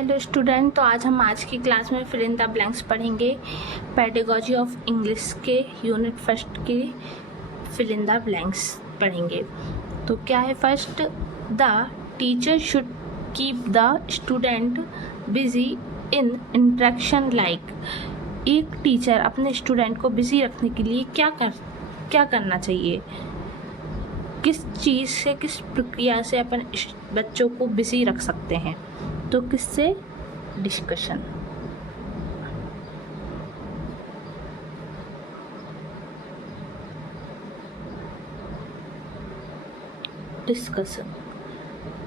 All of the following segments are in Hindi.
हेलो स्टूडेंट, तो आज की क्लास में फिल इन द ब्लैंक्स पढ़ेंगे। पेडागॉजी ऑफ इंग्लिश के यूनिट फर्स्ट के फिल इन द ब्लैंक्स पढ़ेंगे। तो क्या है? First, the teacher should keep the student busy in interaction like. एक टीचर अपने स्टूडेंट को बिजी रखने के लिए क्या करना चाहिए? किस चीज़ से, किस प्रक्रिया से अपन बच्चों को बिजी रख सकते हैं? तो किससे? डिस्कशन।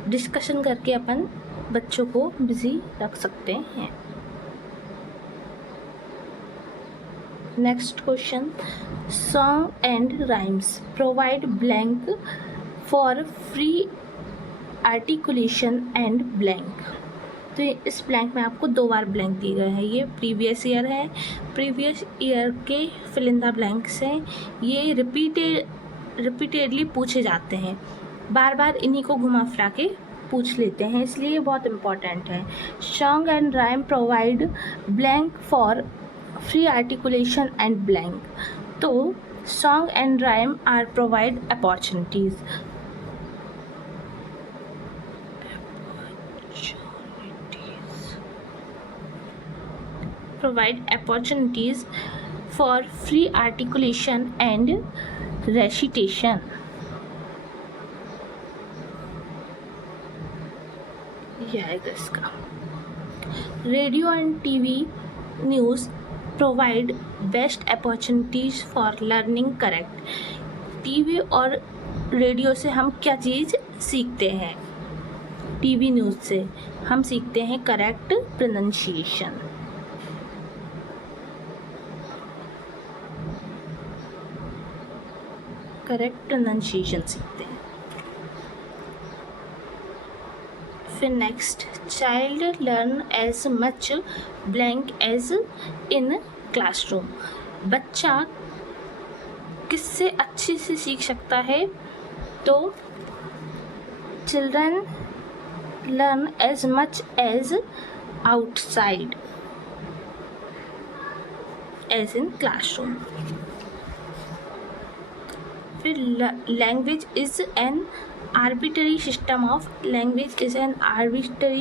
डिस्कशन करके अपन बच्चों को बिजी रख सकते हैं। Next question, song and rhymes provide blank for free articulation and blank. तो इस ब्लैंक में आपको 2 बार ब्लैंक दिए गए हैं। ये प्रीवियस ईयर है, प्रीवियस ईयर के फिल इन द ब्लैंक्स हैं। ये रिपीटेडली पूछे जाते हैं, बार बार इन्हीं को घुमा फिरा के पूछ लेते हैं, इसलिए ये बहुत इम्पॉर्टेंट है। Song and rhyme provide blank for free articulation and blank. तो song and rhyme are provide opportunities. Provide opportunities for free articulation and recitation. यह है इसका। Radio and TV news provide best opportunities for learning correct. TV और रेडियो से हम क्या चीज़ सीखते हैं? टीवी न्यूज़ से हम सीखते हैं करेक्ट प्रोनाउंसिएशन। करेक्ट प्रोनाउंसिएशन सीखते हैं। फिर next, child learn as much blank as in classroom. बच्चा किससे अच्छे से सीख सकता है? तो children learn as much as outside as in classroom. फिर language is an arbitrary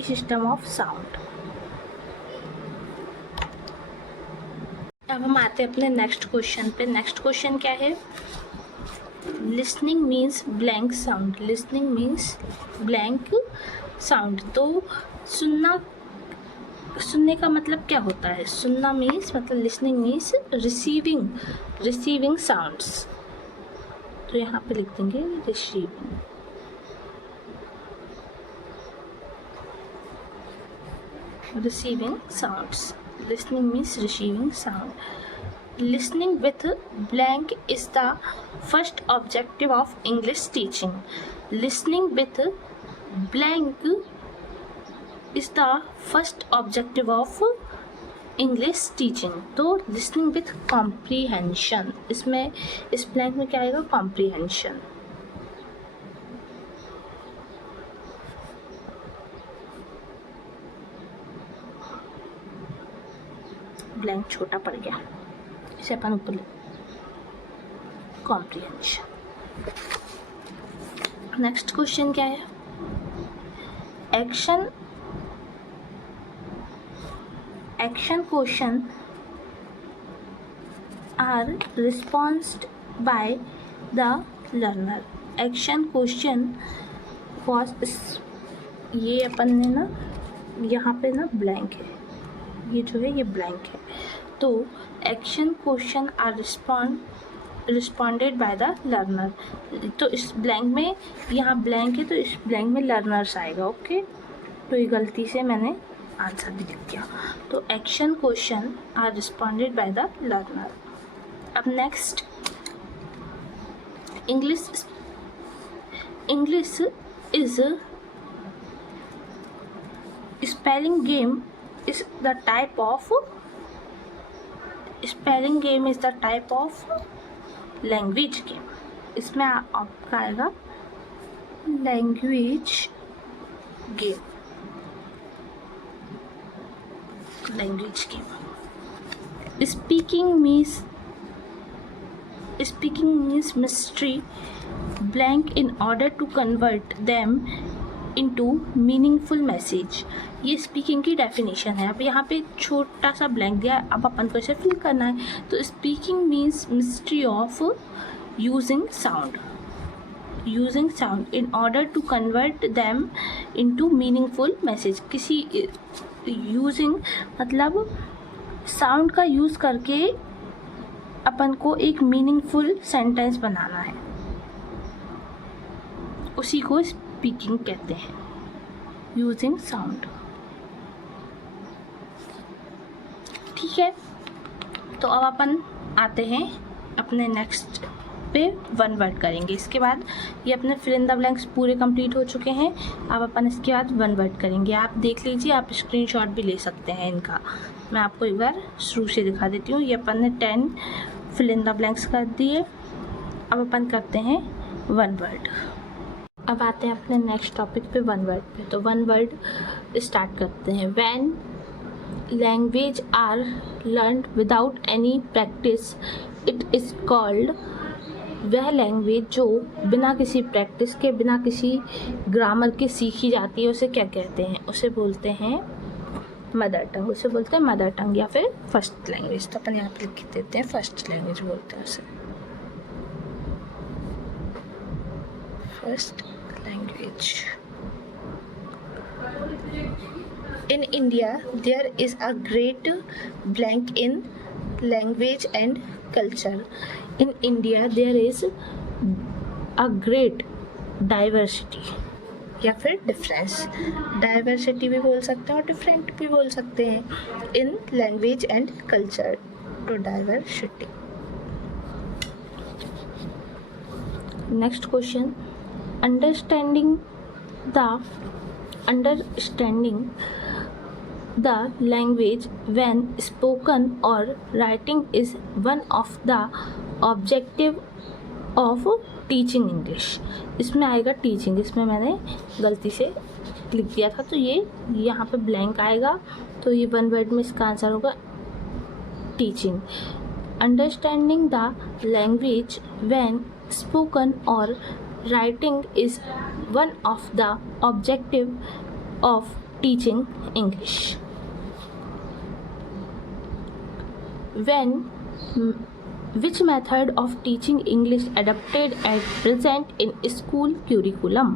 system of sound. अब हम आते हैं अपने नेक्स्ट क्वेश्चन पे। नेक्स्ट क्वेश्चन क्या है? Listening means blank sound. Listening means blank sound. तो सुनने का मतलब क्या होता है? सुनना मीन्स, मतलब लिसनिंग मीन्स रिसीविंग साउंड्स। तो यहाँ पे लिख देंगे receiving sounds. Listening means receiving sound. Listening with blank is the first objective of English teaching. Listening with blank is the first objective of English teaching. तो लिसनिंग विथ कॉम्प्रीहेंशन, इसमें इस ब्लैंक में क्या आएगा? कॉम्प्रीहेंशन। ब्लैंक छोटा पड़ गया, इसे अपन ऊपर लिख, कॉम्प्रीहेंशन। नेक्स्ट क्वेश्चन क्या है? Action question are responded by the learner. Action question was, ये अपन ने ना यहाँ पे ना ब्लैंक है, ये जो है ये ब्लैंक है। तो action question are responded by the learner. तो इस ब्लैंक में, यहाँ ब्लैंक है तो इस ब्लैंक में लर्नर्स आएगा। ओके, तो ये गलती से मैंने आंसर भी लिख दिया। तो action question are responded by the learner. अब next, English is spelling game is the type of language game. इसमें आपका आएगा लैंग्वेज गेम। लैंग्वेज की। Speaking means mystery blank in order to convert them into meaningful message। ये स्पीकिंग की डेफिनेशन है। अब यहाँ पे छोटा सा ब्लैंक दिया है, अब अपन को इसे फिल करना है। तो speaking means mystery of using sound in order to convert them into meaningful message। किसी यूजिंग मतलब साउंड का यूज़ करके अपन को एक मीनिंगफुल सेंटेंस बनाना है, उसी को स्पीकिंग कहते हैं, यूजिंग साउंड। ठीक है, तो अब अपन आते हैं अपने नेक्स्ट पे वन वर्ड करेंगे। इसके बाद ये अपने फिल इन द ब्लैंक्स पूरे कंप्लीट हो चुके हैं। अब अपन इसके बाद वन वर्ड करेंगे। आप देख लीजिए, आप स्क्रीनशॉट भी ले सकते हैं इनका। मैं आपको एक बार शुरू से दिखा देती हूँ। ये अपन ने 10 फिल इन द ब्लैंक्स कर दिए। अब अपन करते हैं वन वर्ड। अब आते हैं अपने नेक्स्ट टॉपिक पे, वन वर्ड पे। तो वन वर्ड स्टार्ट करते हैं। When language are learned without any practice it is called. वह लैंग्वेज जो बिना किसी प्रैक्टिस के, बिना किसी ग्रामर के सीखी जाती है, उसे क्या कहते हैं? उसे बोलते हैं मदर टंग। उसे बोलते हैं मदर टंग या फिर फर्स्ट लैंग्वेज। तो अपन यहाँ पे लिख देते हैं फर्स्ट लैंग्वेज बोलते हैं उसे, first language. In India, there is a great blank in language and culture. In India, there is a great diversity या फिर डिफरेंस। डाइवर्सिटी भी बोल सकते हैं और डिफरेंट भी बोल सकते हैं। इन लैंग्वेज एंड कल्चर, तो diversity. Next question, understanding the language when spoken or writing is one of the objective of teaching English। इसमें आएगा टीचिंग, इसमें मैंने गलती से लिख दिया था, तो ये यहाँ पे ब्लैंक आएगा, तो ये वन वर्ड में इसका आंसर होगा teaching. Understanding the language when spoken और writing is one of the objective of teaching English। Which method of teaching English adapted at present in school curriculum?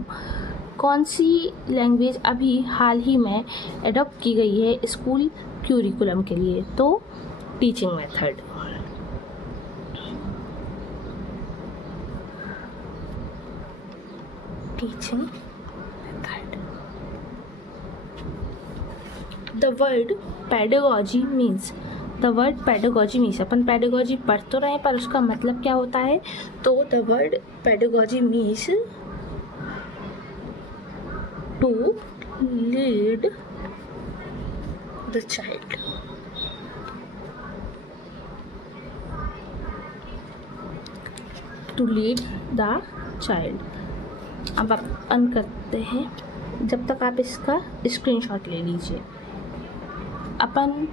कौन सी लैंग्वेज अभी हाल ही में एडॉप्ट की गई है स्कूल क्यूरिकुलम के लिए? तो teaching method. Teaching method. The word pedagogy means, upon pedagogy पढ़ तो रहे हैं पर उसका मतलब क्या होता है? तो the word pedagogy means to lead the child। to lead the child। अब अपन करते हैं, जब तक आप इसका स्क्रीनशॉट ले लीजिए। अपन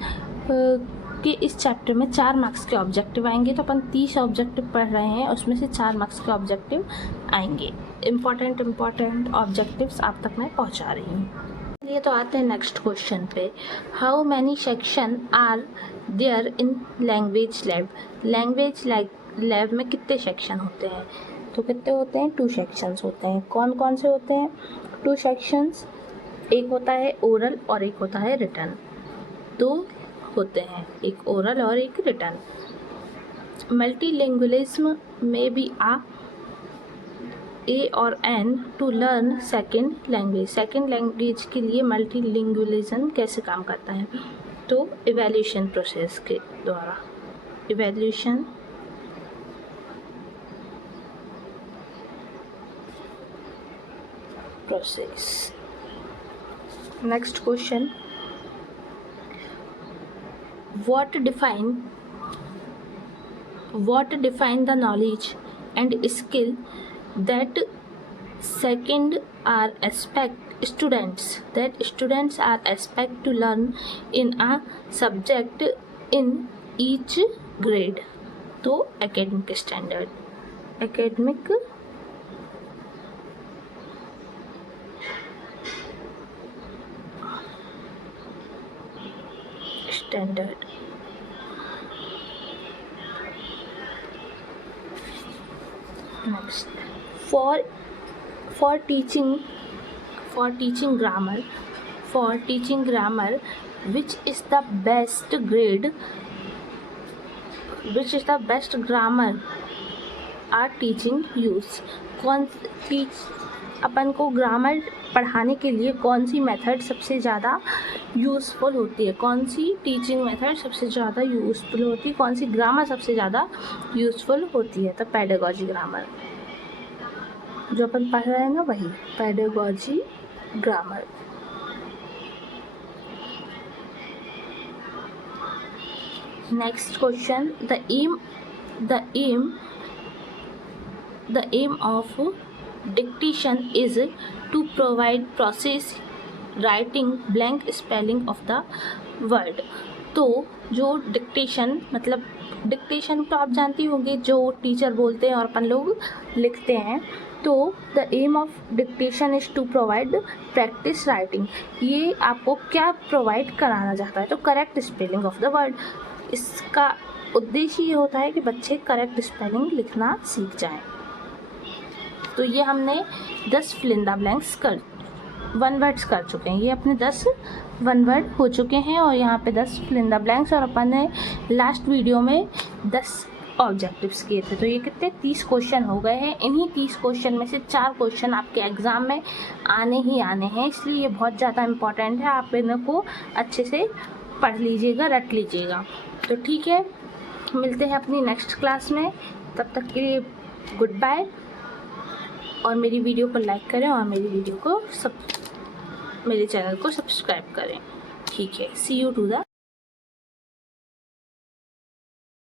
के इस चैप्टर में 4 मार्क्स के ऑब्जेक्टिव आएंगे, तो अपन 30 ऑब्जेक्टिव पढ़ रहे हैं, उसमें से 4 मार्क्स के ऑब्जेक्टिव आएंगे। इम्पॉर्टेंट ऑब्जेक्टिव्स आप तक मैं पहुंचा रही हूँ। चलिए तो आते हैं नेक्स्ट क्वेश्चन पे। How many section are there in language lab? Language lab में कितने सेक्शन होते हैं? तो कितने होते हैं? 2 सेक्शंस होते हैं। कौन कौन से होते हैं 2 सेक्शंस? एक होता है ओरल और एक होता है रिटन। 2 होते हैं, एक ओरल और एक रिटन। मल्टीलिंगुअलिज्म में भी ए और an to learn second language. Second language के लिए मल्टीलिंगुअलिज्म कैसे काम करता है? तो इवैल्यूएशन प्रोसेस के द्वारा। Evaluation process. Next question, what define the knowledge and skill that second are aspect students are expected to learn in a subject in each grade. तो academic standard, academic standard. Next, for teaching grammar, which is the best grammar are teaching use. अपन को ग्रामर पढ़ाने के लिए कौन सी मेथड सबसे ज़्यादा यूज़फुल होती है, कौन सी टीचिंग मेथड सबसे ज़्यादा यूज़फुल होती है, कौन सी ग्रामर सबसे ज़्यादा यूज़फुल होती है? तो पेडागॉजी ग्रामर, जो अपन पढ़ रहे हैं ना, वही pedagogy grammar. Next question, the aim of dictation is to provide process writing blank spelling of the word. तो जो डिक्टेशन, मतलब डिक्टेशन तो आप जानती होंगे, जो टीचर बोलते हैं और अपन लोग लिखते हैं. तो the aim of dictation is to provide practice writing. ये आपको क्या प्रोवाइड कराना चाहता है? तो correct spelling of the word. इसका उद्देश्य ये होता है कि बच्चे करेक्ट स्पेलिंग लिखना सीख जाएं. तो ये हमने 10 fill in the blanks one words कर चुके हैं. ये अपने 10 वन वर्ड हो चुके हैं और यहाँ पे 10 fill in the blanks, और अपन ने लास्ट वीडियो में 10 ऑब्जेक्टिव्स किए थे. तो ये कितने 30 क्वेश्चन हो गए हैं. इन्हीं 30 क्वेश्चन में से 4 क्वेश्चन आपके एग्ज़ाम में आने ही आने हैं, इसलिए ये बहुत ज़्यादा इम्पॉर्टेंट है. आप इनको अच्छे से पढ़ लीजिएगा, रट लीजिएगा. तो ठीक है, मिलते हैं अपनी नेक्स्ट क्लास में. तब तक के लिए गुड बाय, और मेरी वीडियो को लाइक करें और मेरे चैनल को सब्सक्राइब करें. ठीक है, सी यू टू द